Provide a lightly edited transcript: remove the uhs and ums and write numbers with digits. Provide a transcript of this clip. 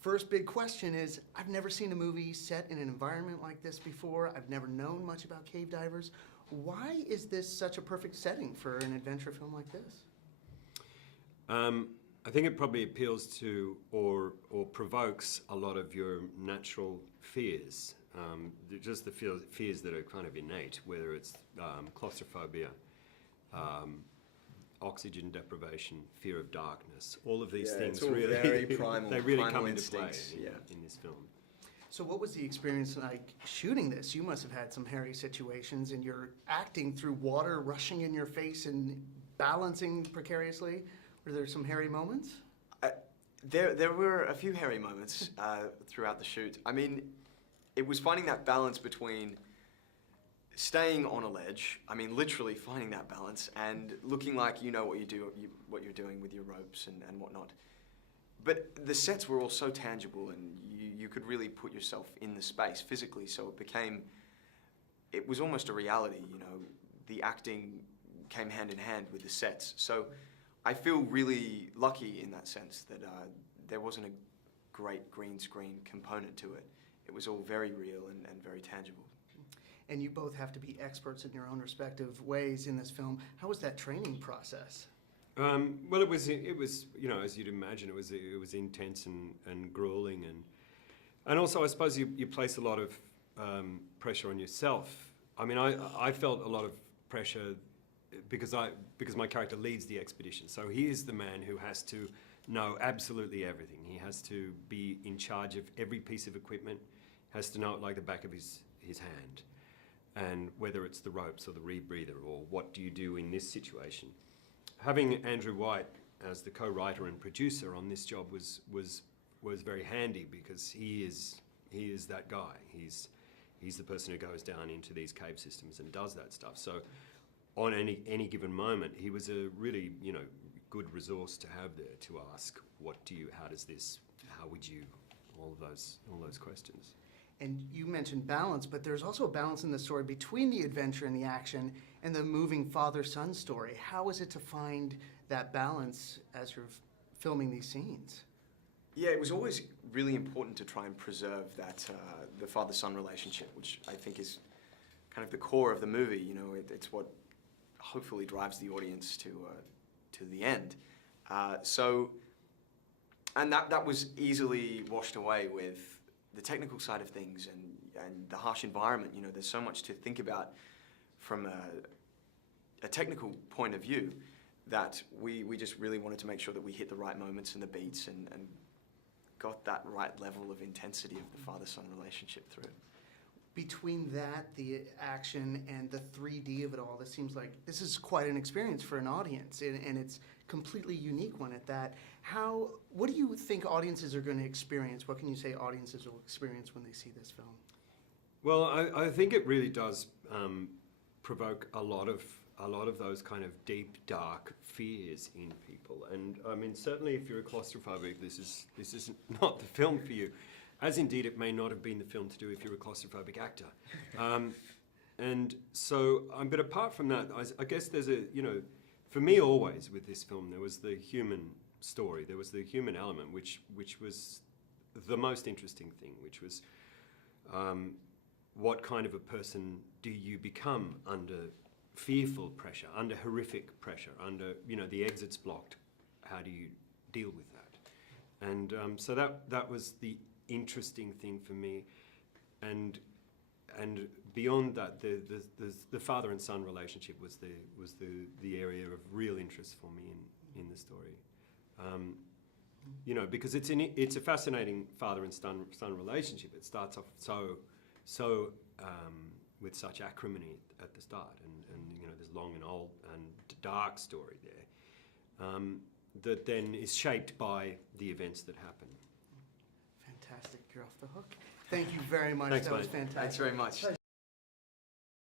first big question is, I've never seen a movie set in an environment like this before. I've never known much about cave divers. Why is this such a perfect setting for an adventure film like this? I think it probably appeals to or provokes a lot of your natural fears, just the fears that are kind of innate, whether it's claustrophobia, oxygen deprivation, fear of darkness, all of these things it's all really, very primal, they really primal come into play instincts, in this film. So what was the experience like shooting this? You must have had some hairy situations, and you're acting through water rushing in your face and balancing precariously. Were there some hairy moments? There were a few hairy moments throughout the shoot. I mean, it was finding that balance between staying on a ledge, I mean literally finding that balance, and looking like you know what what you're doing with your ropes and whatnot. But the sets were all so tangible, and you could really put yourself in the space physically, so it was almost a reality, you know. The acting came hand in hand with the sets. So I feel really lucky in that sense that there wasn't a great green screen component to it. It was all very real and very tangible. And you both have to be experts in your own respective ways in this film. How was that training process? Well, it was you know, as you'd imagine, it was intense and grueling, and also I suppose you place a lot of pressure on yourself. I mean, I felt a lot of pressure because my character leads the expedition. So he is the man who has to know absolutely everything. He has to be in charge of every piece of equipment, has to know it like the back of his hand. And whether it's the ropes or the rebreather or what do you do in this situation. Having Andrew Wight as the co-writer and producer on this job was very handy, because he is that guy. He's the person who goes down into these cave systems and does that stuff. So on any given moment, he was a really, you know, good resource to have there to ask, how would you, all those questions. And you mentioned balance, but there's also a balance in the story between the adventure and the action and the moving father-son story. How is it to find that balance as you're filming these scenes? Yeah, it was always really important to try and preserve that the father-son relationship, which I think is kind of the core of the movie. You know, it's what hopefully drives the audience to the end. And that was easily washed away with the technical side of things and the harsh environment. You know, there's so much to think about from a technical point of view that we just really wanted to make sure that we hit the right moments and the beats and got that right level of intensity of the father-son relationship through. Between that, the action, and the 3D of it all, this seems like this is quite an experience for an audience, and it's a completely unique one at that. What do you think audiences are going to experience? What can you say audiences will experience when they see this film? Well, I think it really does provoke a lot of those kind of deep, dark fears in people. And I mean, certainly if you're a claustrophobic, this is not the film for you. As indeed it may not have been the film to do if you're a claustrophobic actor. And so, but apart from that, I guess there's for me always with this film, there was the human story, there was the human element, which was the most interesting thing, which was what kind of a person do you become under fearful pressure, under horrific pressure, under, the exit's blocked, how do you deal with that? And so that was the interesting thing for me, and beyond that, the father and son relationship was the area of real interest for me in the story, because it's a fascinating father and son relationship. It starts off so with such acrimony at the start, and this long and old and dark story there, that then is shaped by the events that happen. Fantastic. You're off the hook. Thank you very much. Thanks, that was mate. fantastic. Thanks very much.